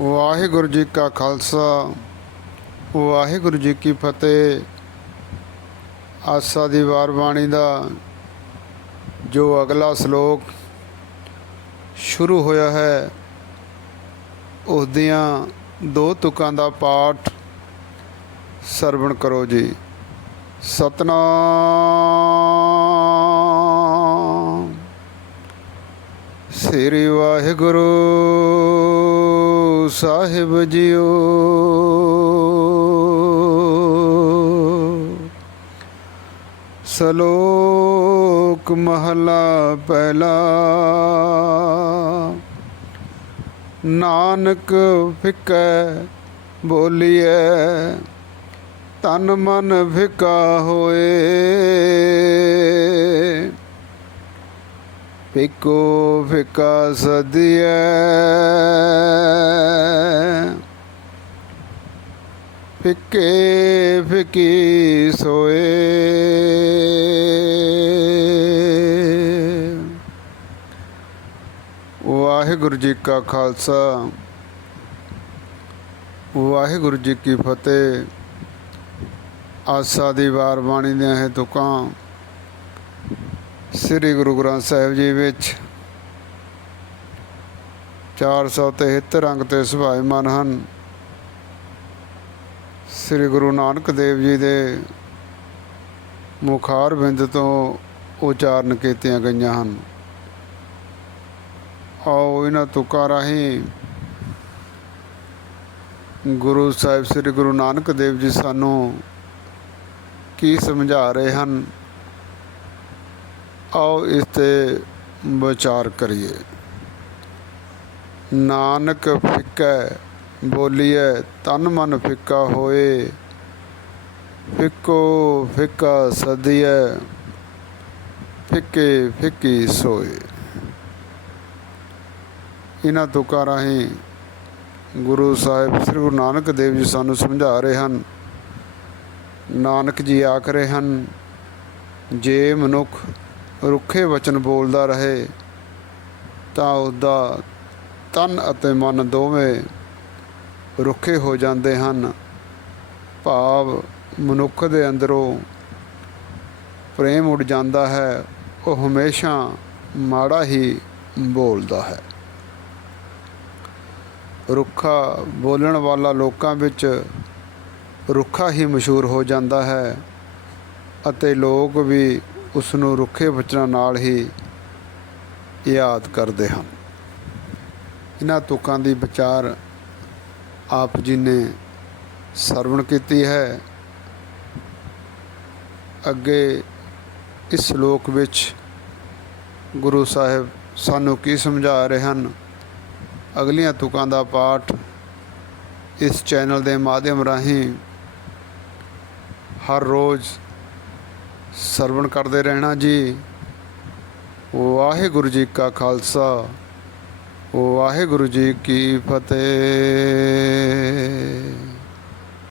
ਵਾਹਿਗੁਰੂ ਜੀ ਕਾ ਖਾਲਸਾ, ਵਾਹਿਗੁਰੂ ਜੀ ਕੀ ਫਤਿਹ। ਆਸਾ ਦੀ ਵਾਰ ਬਾਣੀ ਦਾ ਜੋ ਅਗਲਾ ਸ਼ਲੋਕ ਸ਼ੁਰੂ ਹੋਇਆ ਹੈ ਉਸ ਦੀਆਂ ਦੋ ਤੁਕਾਂ ਦਾ ਪਾਠ ਸਰਵਣ ਕਰੋ ਜੀ। ਸਤਨਾਮ। ਸ੍ਰੀ ਵਾਹਿਗੁਰੂ। ਸਾਹਿਬ ਜੀਓ ਸਲੋਕ ਮਹਲਾ ਪਹਿਲਾ। ਨਾਨਕ ਫਿਕੈ ਬੋਲੀਐ, ਤਨ ਮਨ ਫਿਕਾ ਹੋਏ। ਫਿਕੋ ਫਿਕਾ ਸਦੀਐ। ਫਿੱਕੇ ਫਿਕੀ ਸੋਏ। ਵਾਹਿਗੁਰੂ ਜੀ ਕਾ ਖਾਲਸਾ, ਵਾਹਿਗੁਰੂ ਜੀ ਕੀ ਫਤਿਹ। ਆਸਾ ਦੀ ਵਾਰ ਬਾਣੀ ਦੀਆਂ ਇਹ ਤੁਕਾਂ ਸ੍ਰੀ ਗੁਰੂ ਗ੍ਰੰਥ ਸਾਹਿਬ ਜੀ ਵਿੱਚ 473 ਅੰਗ ਤੇ ਸੁਭਾਇਮਾਨ ਹਨ। ਸ੍ਰੀ ਗੁਰੂ ਨਾਨਕ ਦੇਵ ਜੀ ਦੇ ਮੁਖਾਰ ਬਿੰਦ ਤੋਂ ਉਚਾਰਨ ਕੀਤੀਆਂ ਗਈਆਂ ਹਨ। ਆਓ ਇਹਨਾਂ ਤੁਕਾਂ ਰਾਹੀਂ ਗੁਰੂ ਸਾਹਿਬ ਸ੍ਰੀ ਗੁਰੂ ਨਾਨਕ ਦੇਵ ਜੀ ਸਾਨੂੰ ਕੀ ਸਮਝਾ ਰਹੇ ਹਨ, ਆਓ ਇਸ ਤੇ ਵਿਚਾਰ ਕਰੀਏ। ਨਾਨਕ ਫਿੱਕੈ ਬੋਲੀਐ ਤਨ ਮਨ ਫਿੱਕਾ ਹੋਏ, ਫਿੱਕੋ ਫਿੱਕਾ ਸਦੀਐ, ਫਿੱਕੇ ਫਿੱਕੀ ਸੋਏ। ਇਹਨਾਂ ਤੁਕਾਂ ਰਾਹੀਂ ਗੁਰੂ ਸਾਹਿਬ ਸ੍ਰੀ ਗੁਰੂ ਨਾਨਕ ਦੇਵ ਜੀ ਸਾਨੂੰ ਸਮਝਾ ਰਹੇ ਹਨ। ਨਾਨਕ ਜੀ ਆਖ ਰਹੇ ਹਨ, ਜੇ ਮਨੁੱਖ ਰੁੱਖੇ ਵਚਨ ਬੋਲਦਾ ਰਹੇ, ਤਾਂ ਉਹਦਾ ਤਨ ਅਤੇ ਮਨ ਦੋਵੇਂ ਰੁੱਖੇ ਹੋ ਜਾਂਦੇ ਹਨ। ਭਾਵ ਮਨੁੱਖ ਦੇ ਅੰਦਰੋਂ ਪ੍ਰੇਮ ਉੱਡ ਜਾਂਦਾ ਹੈ, ਉਹ ਹਮੇਸ਼ਾ ਮਾੜਾ ਹੀ ਬੋਲਦਾ ਹੈ। ਰੁੱਖਾ ਬੋਲਣ ਵਾਲਾ ਲੋਕਾਂ ਵਿੱਚ ਰੁੱਖਾ ਹੀ ਮਸ਼ਹੂਰ ਹੋ ਜਾਂਦਾ ਹੈ ਅਤੇ ਲੋਕ ਵੀ ਉਸ ਨੂੰ ਰੁੱਖੇ ਵਚਨਾਂ ਨਾਲ ਹੀ ਯਾਦ ਕਰਦੇ ਹਨ। ਇਹਨਾਂ ਤੁਕਾਂ ਦੀ ਵਿਚਾਰ ਆਪ ਜੀ ਨੇ ਸਰਵਣ ਕੀਤੀ ਹੈ। ਅੱਗੇ ਇਸ ਸ਼ਲੋਕ ਵਿੱਚ ਗੁਰੂ ਸਾਹਿਬ ਸਾਨੂੰ ਕੀ ਸਮਝਾ ਰਹੇ ਹਨ? ਅਗਲੀਆਂ ਤੁਕਾਂ ਦਾ ਪਾਠ ਇਸ ਚੈਨਲ ਦੇ ਮਾਧਿਅਮ ਰਾਹੀਂ ਹਰ ਰੋਜ਼ ਸਰਵਣ ਕਰਦੇ ਰਹਿਣਾ ਜੀ। ਵਾਹਿਗੁਰੂ ਜੀ ਕਾ ਖਾਲਸਾ। ਵਾਹਿਗੁਰੂ ਜੀ ਕੀ ਫਤਿਹ।